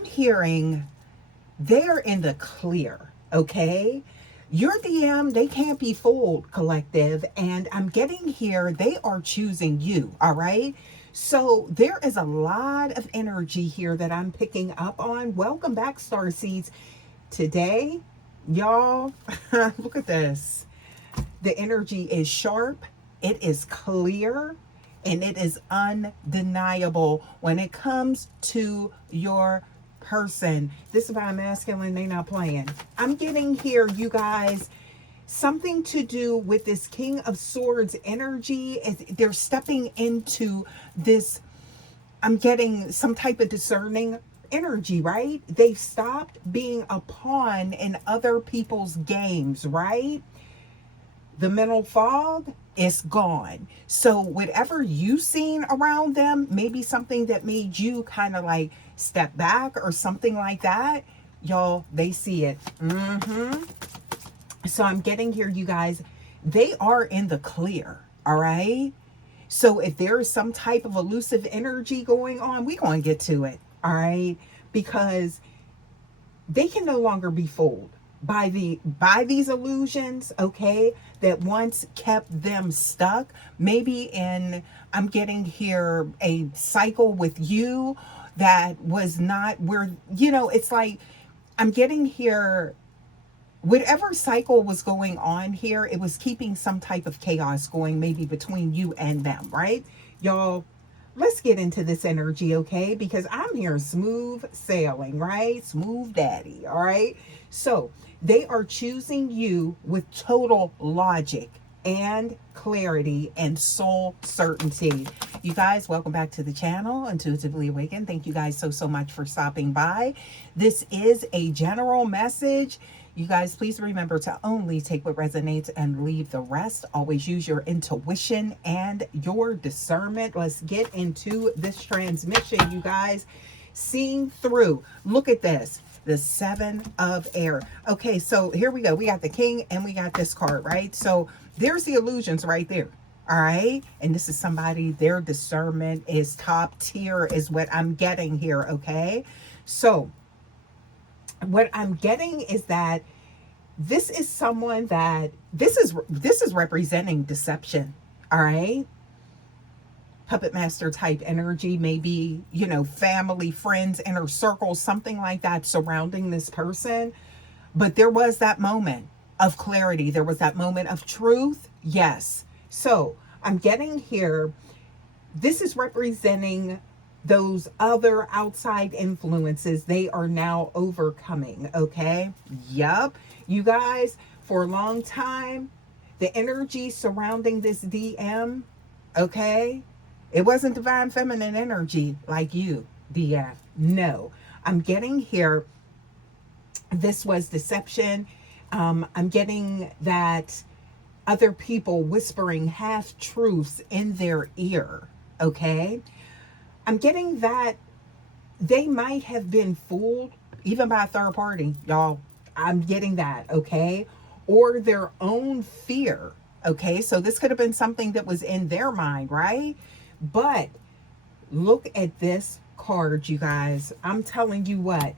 I'm hearing they're in the clear, okay? Your DM, they can't be fooled, collective. And I'm getting here, they are choosing you, all right? So there is a lot of energy here that I'm picking up on. Welcome back, Star Seeds. Today, y'all, look at this. The energy is sharp, it is clear, and it is undeniable when it comes to your person. This is Divine Masculine, they not playing. I'm getting here, you guys, something to do with this King of Swords energy. They're stepping into this, I'm getting some type of discerning energy, right? They've stopped being a pawn in other people's games, right? The mental fog is gone. So whatever you seen around them, maybe something that made you kind of like step back or something like that, y'all, they see it. So I'm getting here, you guys, they are in the clear, all right? So if there is some type of elusive energy going on, we're going to get to it, all right? Because they can no longer be fooled by these illusions, okay, that once kept them stuck, maybe in, I'm getting here, a cycle with you that was not where, it's like, I'm getting here, whatever cycle was going on here, it was keeping some type of chaos going maybe between you and them, right? Y'all, let's get into this energy, okay? Because I'm here smooth sailing, right? Smooth daddy, all right? So they are choosing you with total logic and clarity and soul certainty. You guys, welcome back to the channel, Intuitively Awakened. Thank you guys so much for stopping by. This is a general message. You guys, please remember to only take what resonates and leave the rest. Always use your intuition and your discernment. Let's get into this transmission, you guys. Seeing through. Look at this. The Seven of Air. Okay, so here we go. We got the King and we got this card, right? So there's the illusions right there. All right. And this is somebody, their discernment is top tier is what I'm getting here. Okay. So what I'm getting is that this is someone that this is representing deception. All right. Puppet master type energy, maybe, family, friends, inner circle, something like that surrounding this person. But there was that moment of clarity. There was that moment of truth. Yes. So I'm getting here. This is representing those other outside influences they are now overcoming. Okay. Yep. You guys, for a long time, the energy surrounding this DM, okay, it wasn't divine feminine energy like you, DF. No. I'm getting here, this was deception. I'm getting that other people whispering half truths in their ear. Okay. I'm getting that they might have been fooled even by a third party, y'all. I'm getting that, okay? Or their own fear, okay? So this could have been something that was in their mind, right? But look at this card, you guys. I'm telling you what,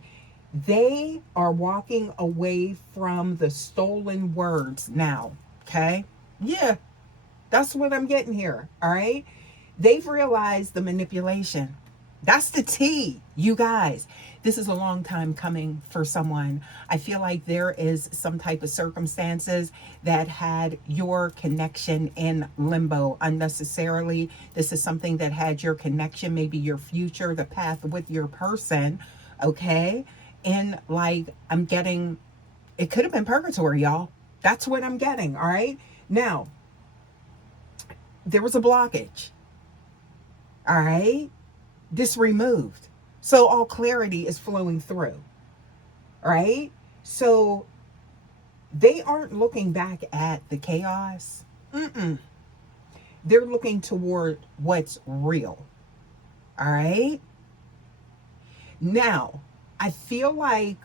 they are walking away from the stolen words now, okay? Yeah, that's what I'm getting here, all right? They've realized the manipulation. That's the T, you guys. This is a long time coming for someone. I feel like there is some type of circumstances that had your connection in limbo unnecessarily. This is something that had your connection, maybe your future, the path with your person, okay? And like, I'm getting, it could have been purgatory, y'all. That's what I'm getting, all right? Now, there was a blockage, all right? This removed. So all clarity is flowing through, right? So they aren't looking back at the chaos. They're looking toward what's real, all right? Now, I feel like,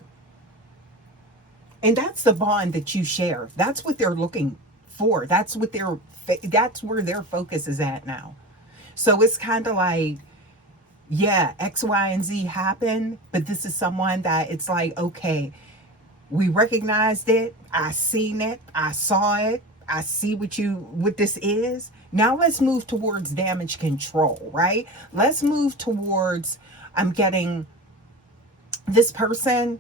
and that's the bond that you share. That's what they're looking for. That's where their focus is at now. So it's kind of like, yeah, X, Y, and Z happened, but this is someone that it's like, okay, we recognized it, I seen it, I saw it, I see what this is. Now let's move towards damage control, right? Let's move towards, I'm getting this person,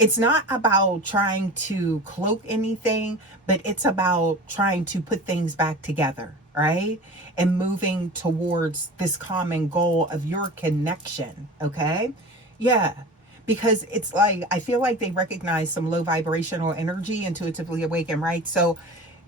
it's not about trying to cloak anything, but it's about trying to put things back together, right? And moving towards this common goal of your connection, okay? Yeah. Because it's like, I feel like they recognize some low vibrational energy, intuitively awakened, right? So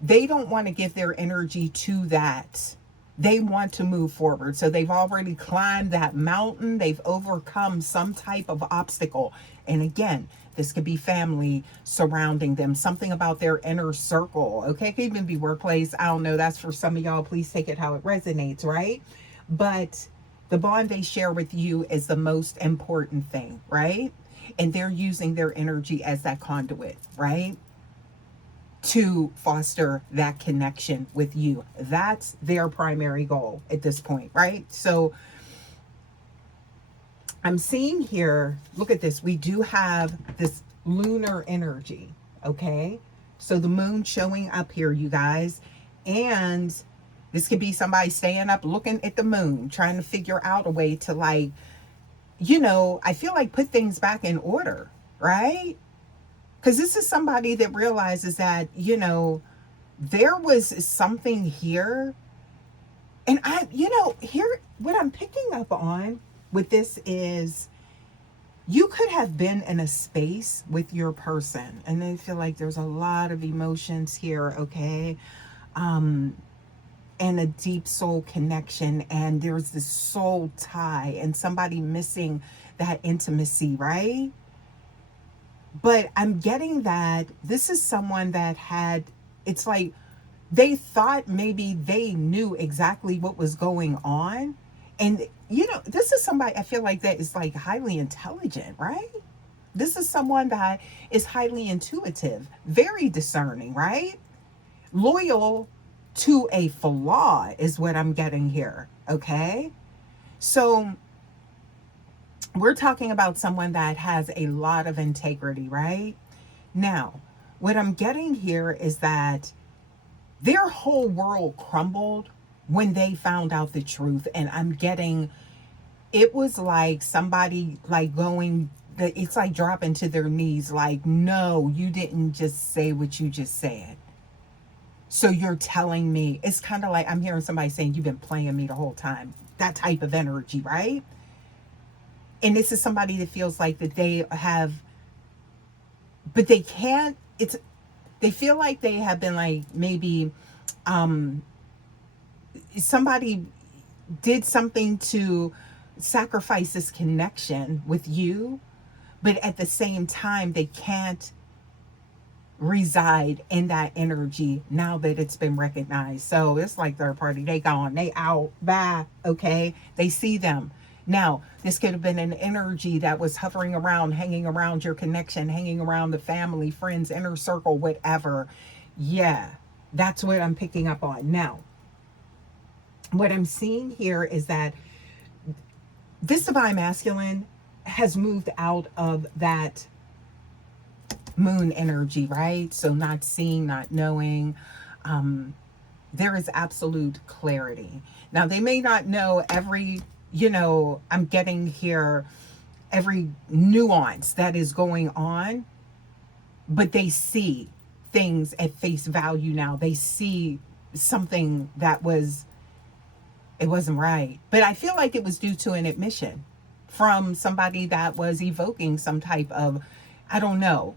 they don't want to give their energy to that. They want to move forward. So they've already climbed that mountain. They've overcome some type of obstacle. And again, this could be family surrounding them, something about their inner circle. Okay, it could even be workplace. I don't know. That's for some of y'all. Please take it how it resonates, right? But the bond they share with you is the most important thing, right? And they're using their energy as that conduit, right? To foster that connection with you. That's their primary goal at this point, right? So I'm seeing here, look at this. We do have this lunar energy, okay? So the moon showing up here, you guys. And this could be somebody staying up looking at the moon, trying to figure out a way to, like, I feel like put things back in order, right? Because this is somebody that realizes that, there was something here. And here, what I'm picking up on with this is you could have been in a space with your person and they feel like there's a lot of emotions here, okay? And a deep soul connection, and there's this soul tie and somebody missing that intimacy, right? But I'm getting that this is someone that had, it's like they thought maybe they knew exactly what was going on. And, this is somebody I feel like that is like highly intelligent, right? This is someone that is highly intuitive, very discerning, right? Loyal to a flaw is what I'm getting here, okay? So we're talking about someone that has a lot of integrity, right? Now, what I'm getting here is that their whole world crumbled when they found out the truth. And I'm getting, it was like somebody like going, it's like dropping to their knees, like, no, you didn't just say what you just said. So you're telling me, it's kind of like I'm hearing somebody saying, you've been playing me the whole time. That type of energy, right? And this is somebody that feels like that they have, but they can't, they feel like they have been like maybe somebody did something to sacrifice this connection with you, but at the same time, they can't reside in that energy now that it's been recognized. So it's like third party, they gone, they out, bye, okay? They see them. Now, this could have been an energy that was hovering around, hanging around your connection, hanging around the family, friends, inner circle, whatever. Yeah, that's what I'm picking up on. Now, what I'm seeing here is that this divine masculine has moved out of that moon energy, right? So not seeing, not knowing. There is absolute clarity. Now, they may not know every, I'm getting here every nuance that is going on, but they see things at face value now. They see something that it wasn't right. But I feel like it was due to an admission from somebody that was evoking some type of, I don't know,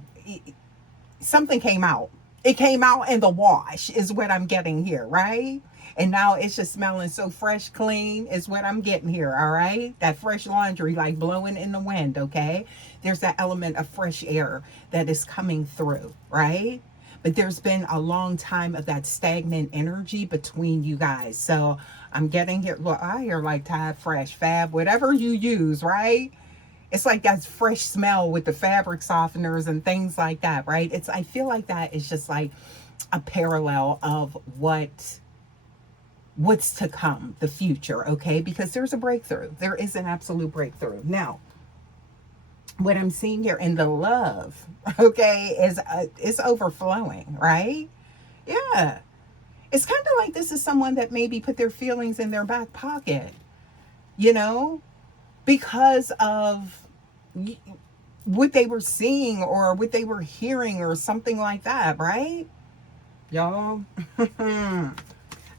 something came out. It came out in the wash is what I'm getting here, right? And now it's just smelling so fresh, clean is what I'm getting here, all right? That fresh laundry like blowing in the wind, okay? There's that element of fresh air that is coming through, right? But there's been a long time of that stagnant energy between you guys. So I'm getting here, look, I hear like Tide Fresh, Fab, whatever you use, right? It's like that fresh smell with the fabric softeners and things like that, right? I feel like that is just like a parallel of what what's to come, the future, okay? Because there's a breakthrough. There is an absolute breakthrough. Now, what I'm seeing here in the love, okay, is it's overflowing, right? Yeah. It's kind of like this is someone that maybe put their feelings in their back pocket, you know, because of what they were seeing or what they were hearing or something like that, right? Y'all,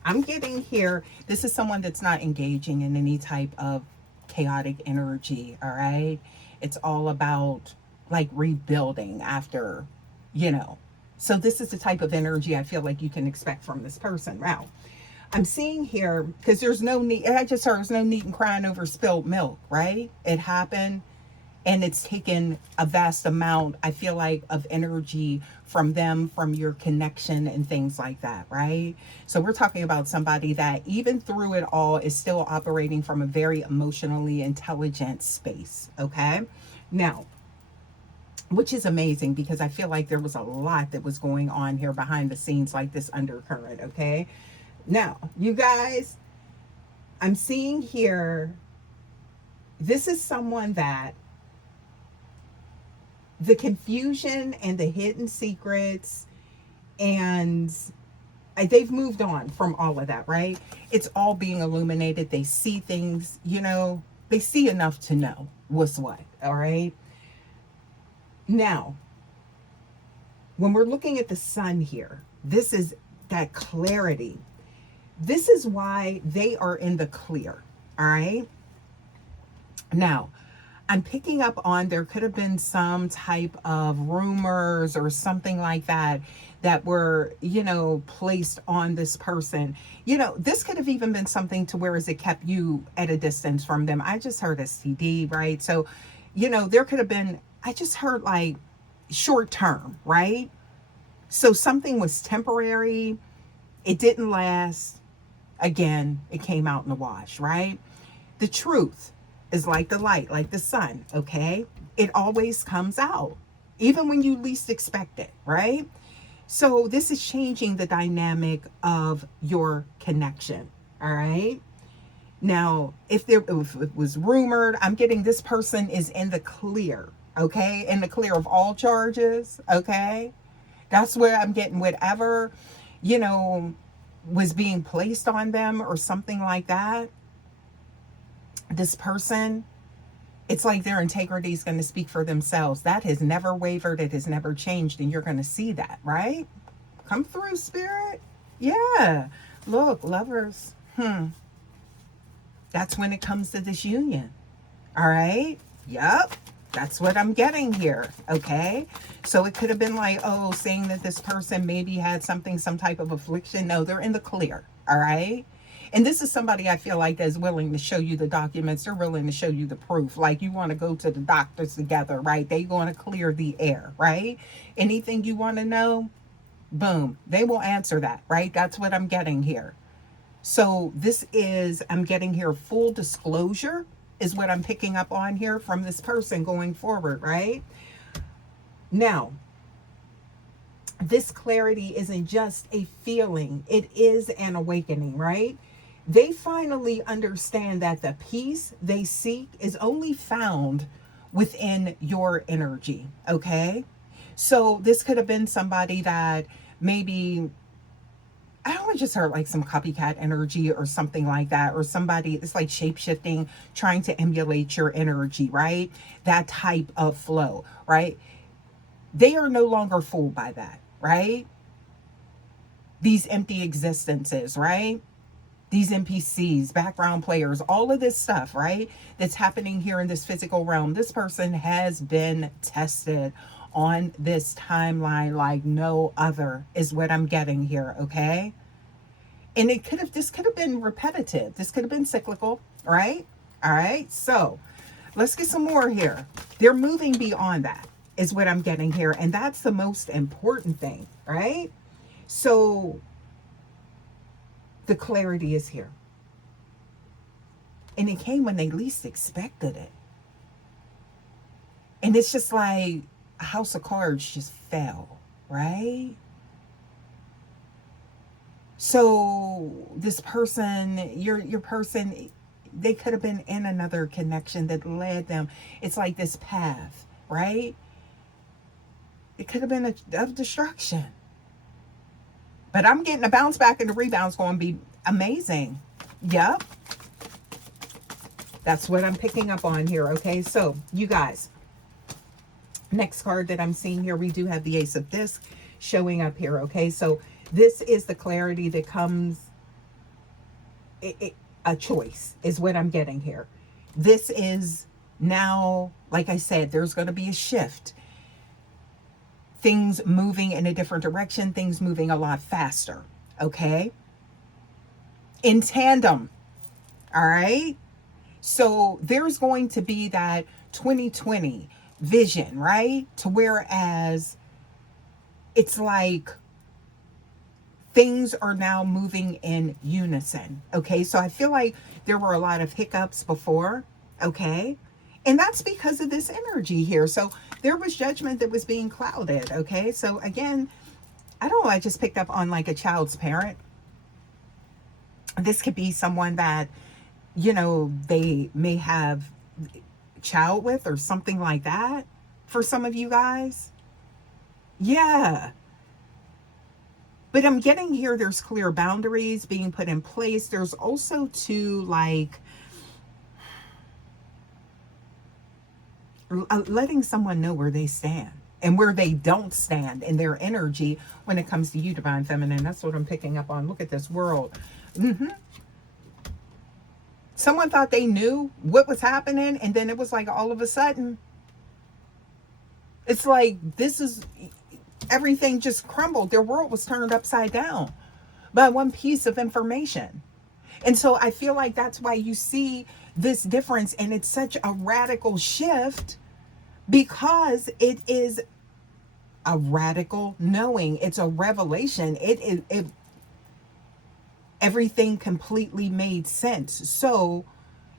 I'm getting here. This is someone that's not engaging in any type of chaotic energy, all right? It's all about like rebuilding after, you know. So, this is the type of energy I feel like you can expect from this person. Now, I'm seeing here because there's no need, I just heard there's no need in crying over spilled milk, right? It happened and it's taken a vast amount, I feel like, of energy from them, from your connection and things like that, right? So we're talking about somebody that even through it all is still operating from a very emotionally intelligent space, okay? Now, which is amazing because I feel like there was a lot that was going on here behind the scenes, like this undercurrent, okay? Now, you guys, I'm seeing here, this is someone that the confusion and the hidden secrets and they've moved on from all of that, right? It's all being illuminated. They see things, you know, they see enough to know what's what, all right? Now, when we're looking at the sun here, this is that clarity. This is why they are in the clear, all right? Now, I'm picking up on there could have been some type of rumors or something like that that were, you know, placed on this person. You know, this could have even been something to where as it kept you at a distance from them. I just heard STD, right? So, you know, there could have been, I just heard like short term, right? So something was temporary, it didn't last. Again, it came out in the wash, right? The truth is like the light, like the sun, okay? It always comes out, even when you least expect it, right? So this is changing the dynamic of your connection, all right? Now, if it was rumored, I'm getting this person is in the clear, okay? In the clear of all charges, okay? That's where I'm getting whatever, you know, was being placed on them or something like that. This person, it's like their integrity is going to speak for themselves. That has never wavered, it has never changed, and you're going to see that, right? Come through, spirit. Yeah. Look, lovers. That's when it comes to this union. All right? Yep. That's what I'm getting here. Okay. So it could have been like, oh, saying that this person maybe had something, some type of affliction. No, they're in the clear. All right. And this is somebody I feel like that's willing to show you the documents. They're willing to show you the proof. Like you want to go to the doctors together, right? They going to clear the air, right? Anything you want to know, boom, they will answer that, right? That's what I'm getting here. So this is, I'm getting here full disclosure is what I'm picking up on here from this person going forward, right? Now, this clarity isn't just a feeling, it is an awakening, right? They finally understand that the peace they seek is only found within your energy, okay? So this could have been somebody that maybe I don't just heard like some copycat energy or something like that, or somebody it's like shape shifting, trying to emulate your energy, right? That type of flow, right? They are no longer fooled by that, right? These empty existences, right? These NPCs, background players, all of this stuff, right? That's happening here in this physical realm. This person has been tested on this timeline like no other, is what I'm getting here, okay? And this could have been repetitive. This could have been cyclical, right? All right. So let's get some more here. They're moving beyond that, is what I'm getting here. And that's the most important thing, right? So the clarity is here. And it came when they least expected it. And it's just like a house of cards just fell, right? So this person, your person, they could have been in another connection that led them. It's like this path, right? It could have been of destruction. But I'm getting a bounce back, and the rebound's going to be amazing. Yep. That's what I'm picking up on here. Okay, so you guys, next card that I'm seeing here, we do have the Ace of Discs showing up here. Okay, so this is the clarity that comes, a choice is what I'm getting here. This is now, like I said, there's going to be a shift. Things moving in a different direction, things moving a lot faster. Okay, in tandem. All right. So there's going to be that 2020 vision, right? To whereas it's like things are now moving in unison. Okay. So I feel like there were a lot of hiccups before. Okay. And that's because of this energy here. So there was judgment that was being clouded. Okay. So again, I don't know. I just picked up on like a child's parent. This could be someone that, you know, they may have child with or something like that for some of you guys. Yeah. But I'm getting here, there's clear boundaries being put in place. There's also too, like, letting someone know where they stand and where they don't stand in their energy when it comes to you, Divine Feminine. That's what I'm picking up on. Look at this world. Someone thought they knew what was happening, and then it was like all of a sudden, it's like this is, everything just crumbled. Their world was turned upside down by one piece of information. And so I feel like that's why you see this difference, and it's such a radical shift, because it is a radical knowing. It's a revelation. It everything completely made sense. So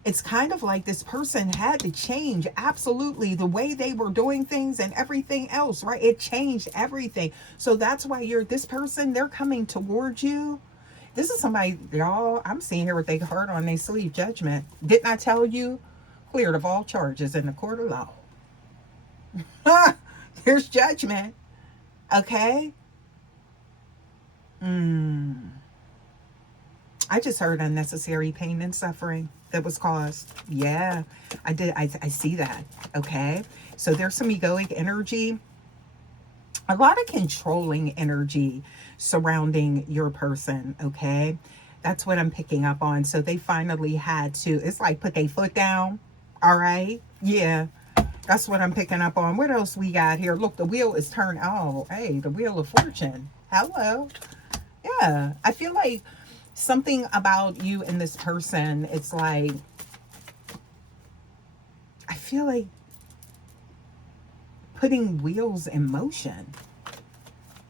it's kind of like this person had to change absolutely the way they were doing things and everything else, right? It changed everything. So that's why this person, they're coming towards you. This is somebody, y'all, I'm seeing here with their heart on their sleeve. Judgment. Didn't I tell you? Cleared of all charges in the court of law. Here's judgment. Okay. I just heard unnecessary pain and suffering that was caused. Yeah, I did. I see that. Okay. So there's some egoic energy, a lot of controlling energy surrounding your person. Okay. That's what I'm picking up on. So they finally had to, it's like put their foot down. All right. Yeah. That's what I'm picking up on. What else we got here? Look, the wheel is turned. Oh, hey, the wheel of fortune. Hello. Yeah. I feel like something about you and this person, it's like, I feel like putting wheels in motion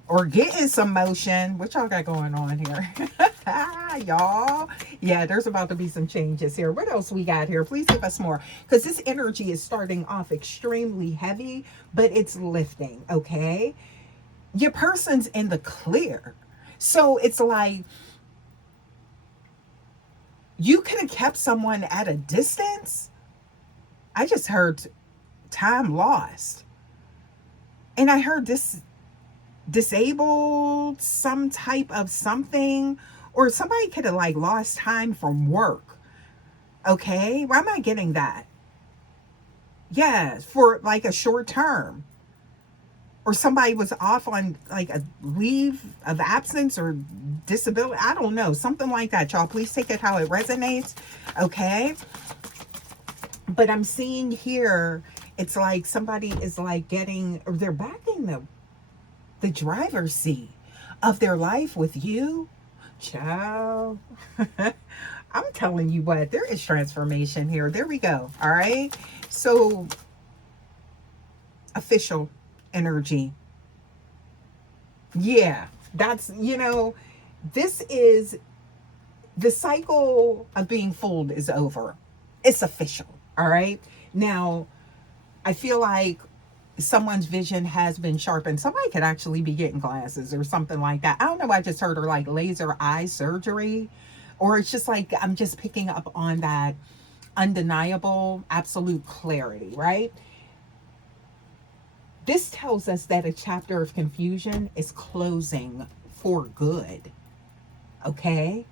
or getting some motion. What y'all got going on here? Y'all, yeah, there's about to be some changes here. What else we got here? Please give us more, because this energy is starting off extremely heavy, but it's lifting. Okay, your person's in the clear. So it's like you could have kept someone at a distance. I just heard time lost. And I heard this disabled, some type of something, or somebody could have like lost time from work. Okay, why am I getting that? Yeah, for like a short term. Or somebody was off on like a leave of absence or disability. I don't know. Something like that, y'all. Please take it how it resonates. Okay. But I'm seeing here, it's like somebody is like getting, or they're back in the driver's seat of their life with you. Ciao. I'm telling you what, there is transformation here. There we go. All right. So official energy. Yeah, that's, you know, this is the cycle of being fooled is over. It's official. All right. Now, I feel like someone's vision has been sharpened. Somebody could actually be getting glasses or something like that. I don't know. I just heard, or like laser eye surgery, or it's just like I'm just picking up on that undeniable, absolute clarity, right? This tells us that a chapter of confusion is closing for good. Okay?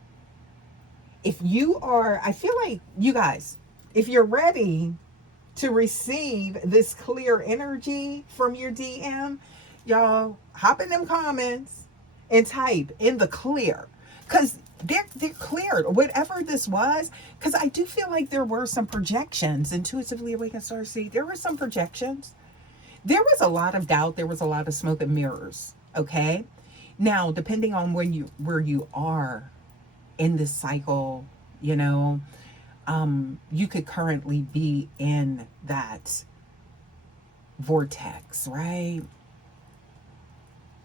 If you are, I feel like you guys, if you're ready to receive this clear energy from your DM, y'all hop in them comments and type in the clear. Because they're cleared, whatever this was. Because I do feel like there were some projections. Intuitively Awakened Starseed, there were some projections. There was a lot of doubt. There was a lot of smoke and mirrors. Okay. Now, depending on where you are in this cycle, you know, you could currently be in that vortex, right?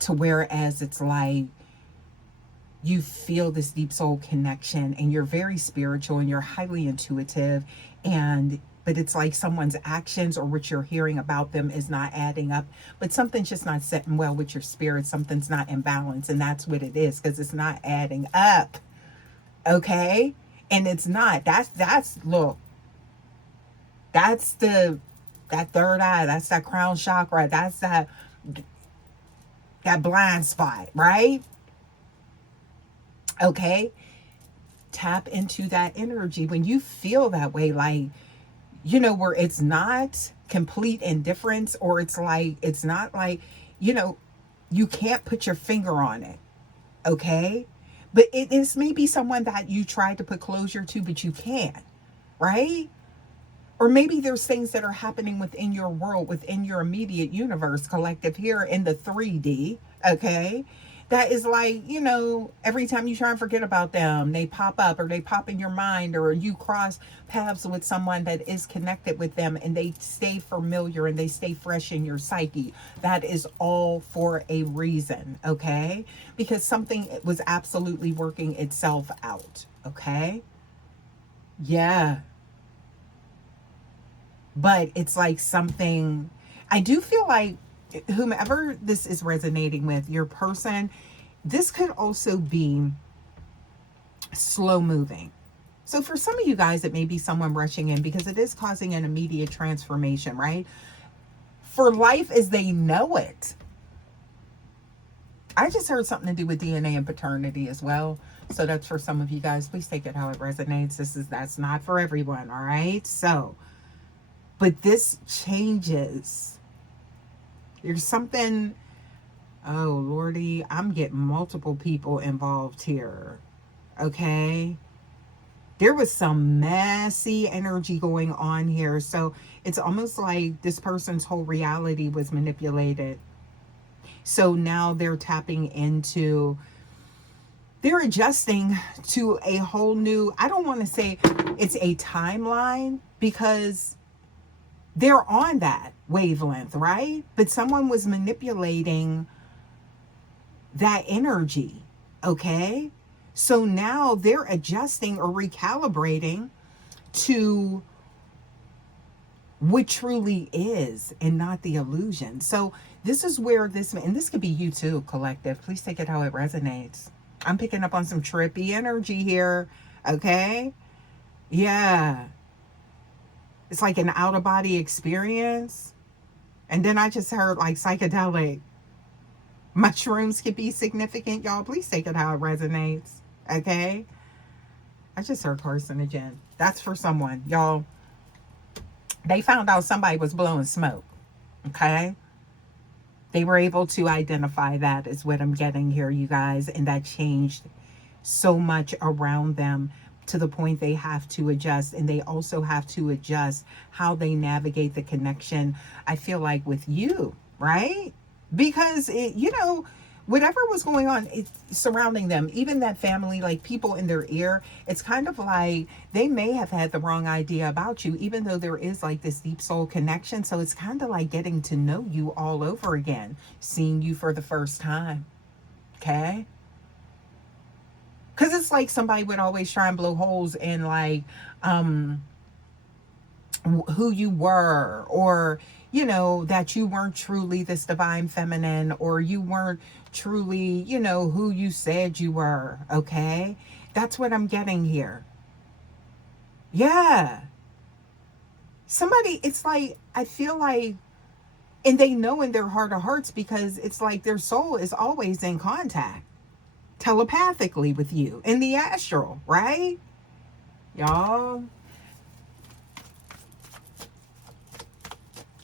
To whereas it's like you feel this deep soul connection and you're very spiritual and you're highly intuitive, and but it's like someone's actions or what you're hearing about them is not adding up, but something's just not sitting well with your spirit. Something's not in balance, and that's what it is, because it's not adding up. Okay? And it's not. That's look, that's that third eye, that's that crown chakra, that's that blind spot, right? Okay? Tap into that energy when you feel that way, like, you know, where it's not complete indifference, or it's like, it's not like, you know, you can't put your finger on it. Okay? But it is maybe someone that you tried to put closure to, but you can't, right? Or maybe there's things that are happening within your world, within your immediate universe, collective here in the 3D, okay? That is like, you know, every time you try and forget about them, they pop up, or they pop in your mind, or you cross paths with someone that is connected with them and they stay familiar and they stay fresh in your psyche. That is all for a reason, okay? Because something was absolutely working itself out, okay? Yeah. But it's like something, I do feel like whomever this is resonating with, your person, this could also be slow moving. So for some of you guys, it may be someone rushing in because it is causing an immediate transformation, right? For life as they know it. I just heard something to do with DNA and paternity as well. So that's for some of you guys. Please take it how it resonates. That's not for everyone, all right? So, but this changes. There's something, oh Lordy, I'm getting multiple people involved here. Okay. There was some messy energy going on here. So it's almost like this person's whole reality was manipulated. So now they're tapping into, they're adjusting to a whole new, I don't want to say it's a timeline, because they're on that wavelength, right? But someone was manipulating that energy, okay? So now they're adjusting or recalibrating to what truly is and not the illusion. So this is where this, and this could be you too, collective. Please take it how it resonates. I'm picking up on some trippy energy here, okay? Yeah. It's like an out of body experience. And then I just heard like psychedelic mushrooms could be significant. Y'all, please take it how it resonates. Okay? I just heard carcinogen. That's for someone. Y'all, they found out somebody was blowing smoke. Okay? They were able to identify that, is what I'm getting here, you guys. And that changed so much around them, to the point they have to adjust. And they also have to adjust how they navigate the connection, I feel like, with you, right? Because it, you know, whatever was going on surrounding them, even that family, like people in their ear, it's kind of like they may have had the wrong idea about you, even though there is like this deep soul connection. So it's kind of like getting to know you all over again, seeing you for the first time. Okay? Because it's like somebody would always try and blow holes in like who you were, or you know, that you weren't truly this divine feminine, or you weren't truly, you know, who you said you were. Okay, that's what I'm getting here. Yeah, somebody, it's like, I feel like, and they know in their heart of hearts, because it's like their soul is always in contact telepathically with you in the astral, right, y'all?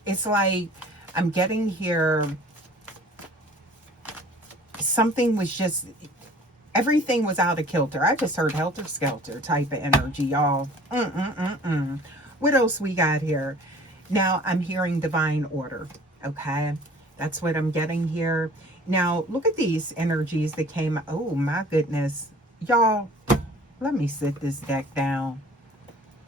It's like I'm getting here, something was just, everything was out of kilter. I just heard helter skelter type of energy, y'all. What else we got here? Now I'm hearing divine order. Okay, that's what I'm getting here. Now look at these energies that came. Oh my goodness, y'all. Let me sit this deck down.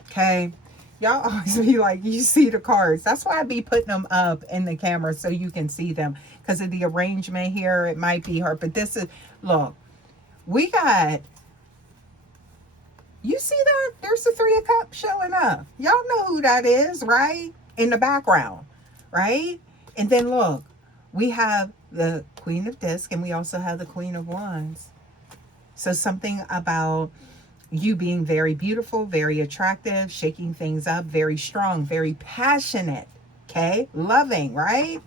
Okay. Y'all always be like, you see the cards. That's why I be putting them up in the camera so you can see them. Because of the arrangement here, it might be hard. But this is, look, we got, you see that? There's the Three of Cups showing up. Y'all know who that is, right? In the background, right? And then look, we have the Queen of Discs, and we also have the Queen of Wands. So something about you being very beautiful, very attractive, shaking things up, very strong, very passionate, okay? Loving, right?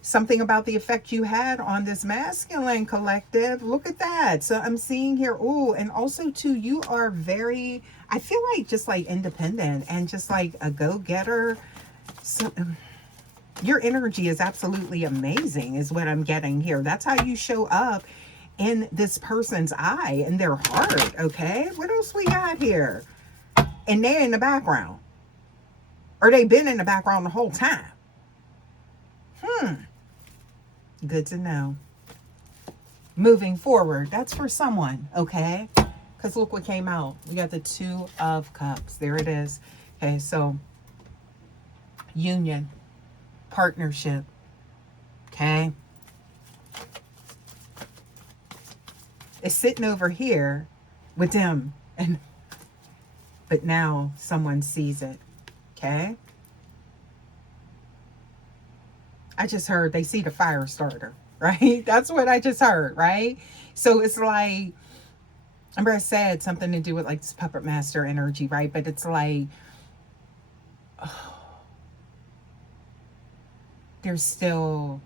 Something about the effect you had on this masculine collective. Look at that. So I'm seeing here, oh, and also too, you are very, I feel like just like independent and just like a go-getter. So your energy is absolutely amazing is what I'm getting here. That's how you show up in this person's eye, in their heart, okay? What else we got here? And they're in the background. Or they been in the background the whole time. Good to know. Moving forward, that's for someone, okay? Because look what came out. We got the Two of Cups. There it is. Okay, so union, partnership, okay? It's sitting over here with them, and but now someone sees it, okay? I just heard they see the fire starter, right? That's what I just heard, right? So it's like, remember I said something to do with like this puppet master energy, right? But it's like, oh, there's still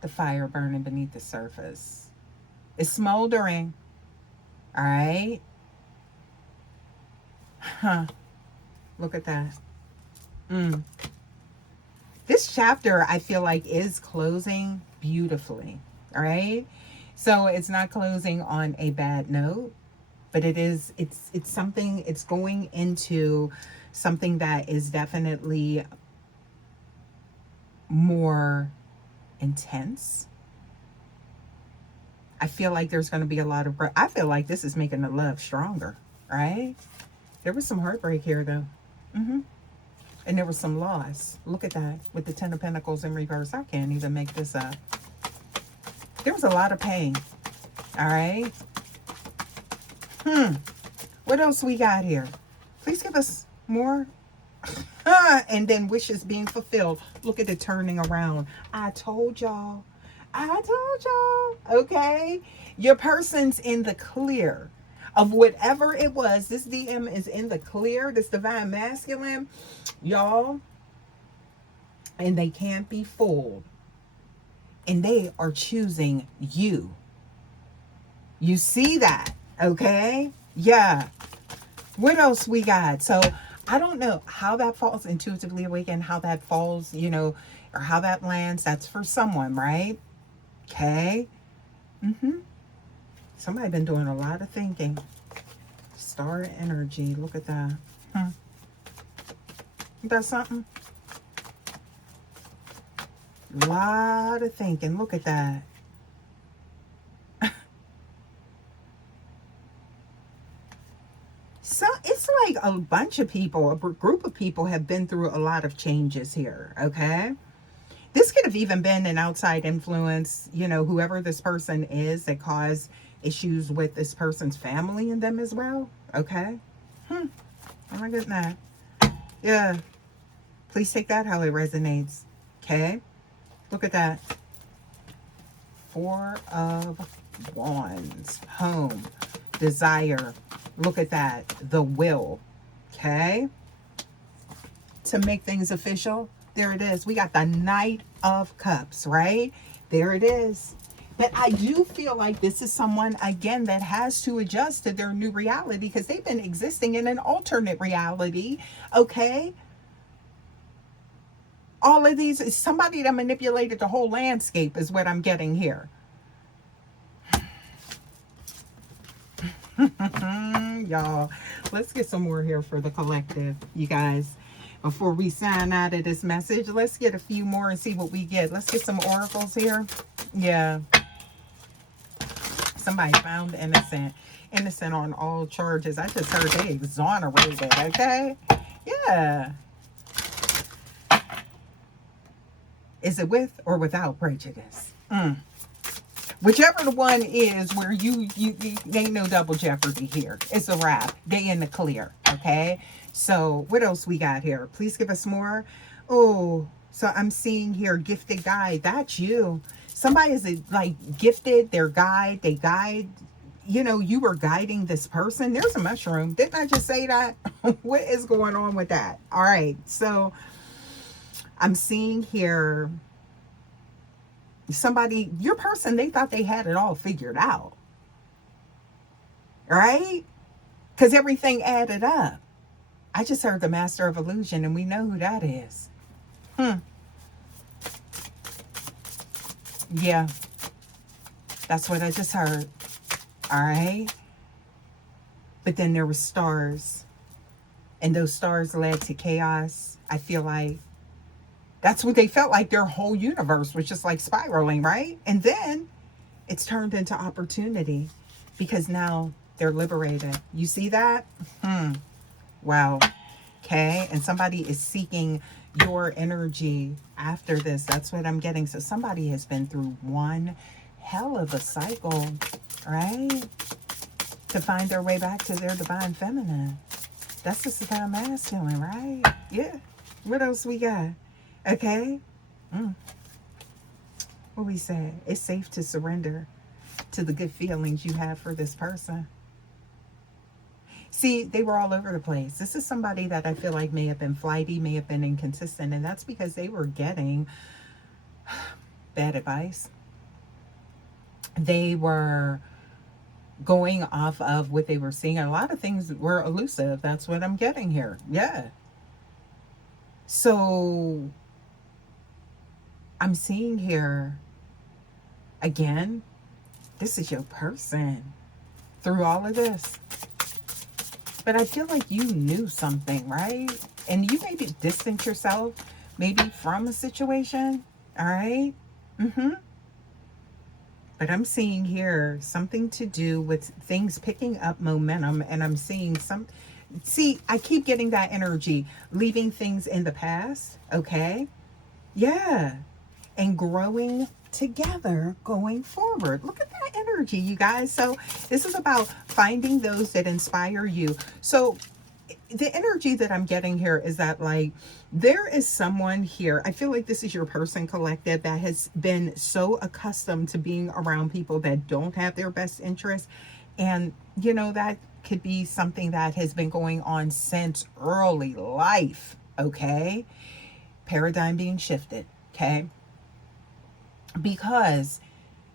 the fire burning beneath the surface. It's smoldering, all right? Huh. Look at that. This chapter, I feel like, is closing beautifully, all right? So it's not closing on a bad note, but it's something, it's going into something that is definitely more intense. I feel like there's going to be a lot of, I feel like this is making the love stronger, right? There was some heartbreak here, though. And there was some loss. Look at that with the Ten of Pentacles in reverse. I can't even make this up. There was a lot of pain. All right. What else we got here? Please give us more. And then wishes being fulfilled. Look at it turning around. I told y'all. I told y'all. Okay. Your person's in the clear of whatever it was. This DM is in the clear. This divine masculine, y'all. And they can't be fooled. And they are choosing you. You see that, okay? Yeah. What else we got? So I don't know how that falls, intuitively awakened, how that falls, you know, or how that lands. That's for someone, right? Okay. Somebody been doing a lot of thinking. Star energy. Look at that. Isn't that something? A lot of thinking. Look at that. So it's like a bunch of people, a group of people have been through a lot of changes here, okay? This could have even been an outside influence, you know, whoever this person is that caused issues with this person's family and them as well, okay? Oh my goodness. Yeah. Please take that how it resonates. Okay. Look at that. Four of Wands. Home. Desire. Look at that. The will. Okay. To make things official, there it is. We got the Knight of Cups, right? There it is. But I do feel like this is someone, again, that has to adjust to their new reality because they've been existing in an alternate reality. Okay. All of these is somebody that manipulated the whole landscape, is what I'm getting here. Y'all, let's get some more here for the collective, you guys. Before we sign out of this message, let's get a few more and see what we get. Let's get some oracles here. Yeah. Somebody found innocent. Innocent on all charges. I just heard they exonerated, okay? Yeah. Is it with or without prejudice? Whichever the one is where you ain't no double jeopardy here. It's a wrap. They in the clear, okay? So what else we got here? Please give us more. Oh, so I'm seeing here gifted guide. That's you. Somebody is like gifted, their guide, they guide. You know, you were guiding this person. There's a mushroom. Didn't I just say that? What is going on with that? All right. So I'm seeing here somebody, your person, they thought they had it all figured out. Right? Because everything added up. I just heard the Master of Illusion, and we know who that is. Yeah. That's what I just heard. All right? But then there were stars. And those stars led to chaos. I feel like that's what they felt like. Their whole universe was just like spiraling, right? And then it's turned into opportunity because now they're liberated. You see that? Wow. Okay. And somebody is seeking your energy after this. That's what I'm getting. So somebody has been through one hell of a cycle, right? To find their way back to their divine feminine. That's just divine masculine, right? Yeah. What else we got? Okay. What we said? It's safe to surrender to the good feelings you have for this person. See, they were all over the place. This is somebody that I feel like may have been flighty, may have been inconsistent, and that's because they were getting bad advice. They were going off of what they were seeing. A lot of things were elusive. That's what I'm getting here. Yeah. So I'm seeing here, again, this is your person through all of this. But I feel like you knew something, right? And you maybe distance yourself maybe from a situation, all right? But I'm seeing here something to do with things picking up momentum, and I'm seeing see, I keep getting that energy, leaving things in the past, okay? Yeah. And growing together going forward. Look at that energy, you guys. So this is about finding those that inspire you. So the energy that I'm getting here is that, like, there is someone here. I feel like this is your person, collective, that has been so accustomed to being around people that don't have their best interest. And, you know, that could be something that has been going on since early life. Okay. Paradigm being shifted. Okay. Because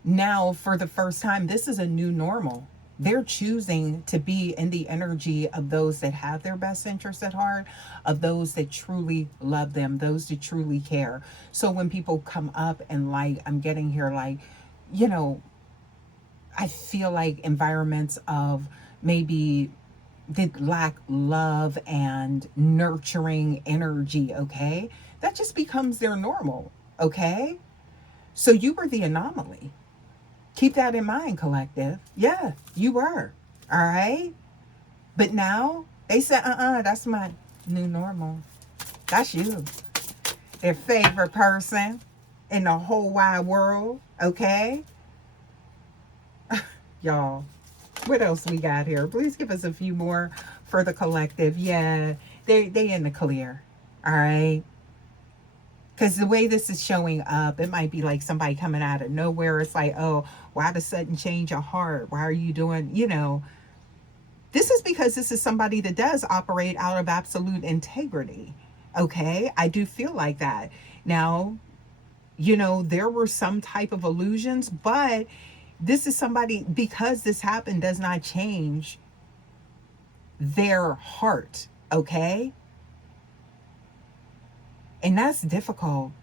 now, for the first time, this is a new normal. They're choosing to be in the energy of those that have their best interests at heart, of those that truly love them, those that truly care. So when people come up and, like, I'm getting here, like, you know, I feel like environments of maybe that lack love and nurturing energy, okay? That just becomes their normal, okay? So you were the anomaly. Keep that in mind, collective. Yeah, you were. All right? But now they said, that's my new normal. That's you. Their favorite person in the whole wide world. Okay? Y'all, what else we got here? Please give us a few more for the collective. Yeah. They in the clear. All right. Because the way this is showing up, it might be like somebody coming out of nowhere. It's like, oh, why the sudden change of heart? Why are you doing, this is because this is somebody that does operate out of absolute integrity. Okay. I do feel like that. Now, there were some type of illusions, but this is somebody, because this happened, does not change their heart. Okay. And that's difficult,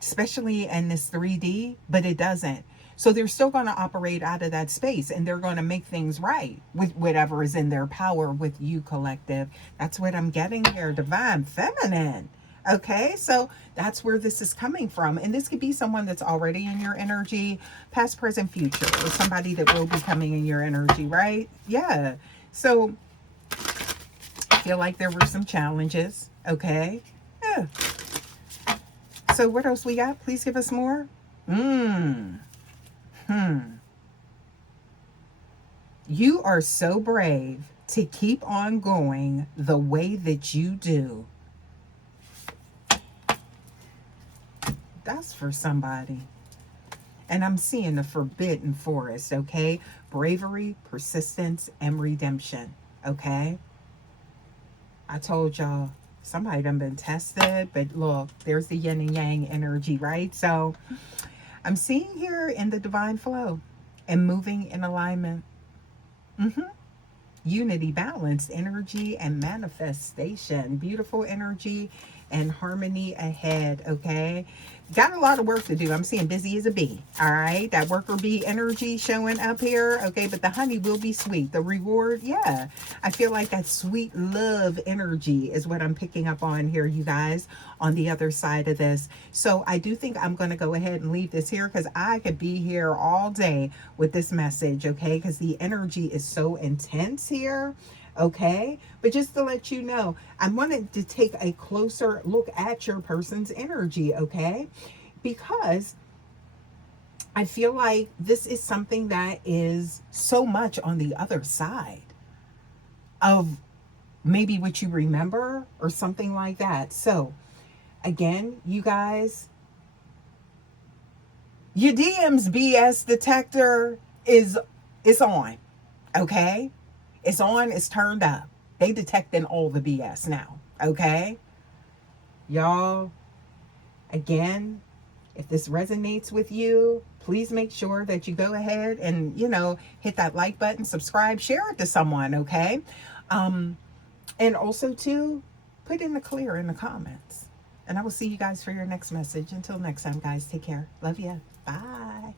especially in this 3D, but it doesn't. So they're still going to operate out of that space, and they're going to make things right with whatever is in their power with you, collective. That's what I'm getting here. Divine feminine. Okay, so that's where this is coming from. And this could be someone that's already in your energy, past, present, future, or somebody that will be coming in your energy, right? Yeah. So I feel like there were some challenges. Okay. Yeah. So what else we got? Please give us more. You are so brave to keep on going the way that you do. That's for somebody. And I'm seeing the forbidden forest, okay? Bravery, persistence, and redemption, okay? I told y'all, somebody done been tested, but look, there's the yin and yang energy, right? So I'm seeing here in the divine flow and moving in alignment. Unity, balance, energy, and manifestation. Beautiful energy and harmony ahead, okay? Got a lot of work to do. I'm seeing busy as a bee, all right? That worker bee energy showing up here, okay? But the honey will be sweet. The reward, yeah. I feel like that sweet love energy is what I'm picking up on here, you guys, on the other side of this. So I do think I'm going to go ahead and leave this here because I could be here all day with this message, okay? Because the energy is so intense here. Okay, but just to let you know, I wanted to take a closer look at your person's energy, okay? Because I feel like this is something that is so much on the other side of maybe what you remember or something like that. So again, you guys, your DM's BS detector is on, okay? It's on, it's turned up. They detecting all the BS now, okay? Y'all, again, if this resonates with you, please make sure that you go ahead and, hit that like button, subscribe, share it to someone, okay? And also, too, put in the clear in the comments. And I will see you guys for your next message. Until next time, guys, take care. Love you. Bye.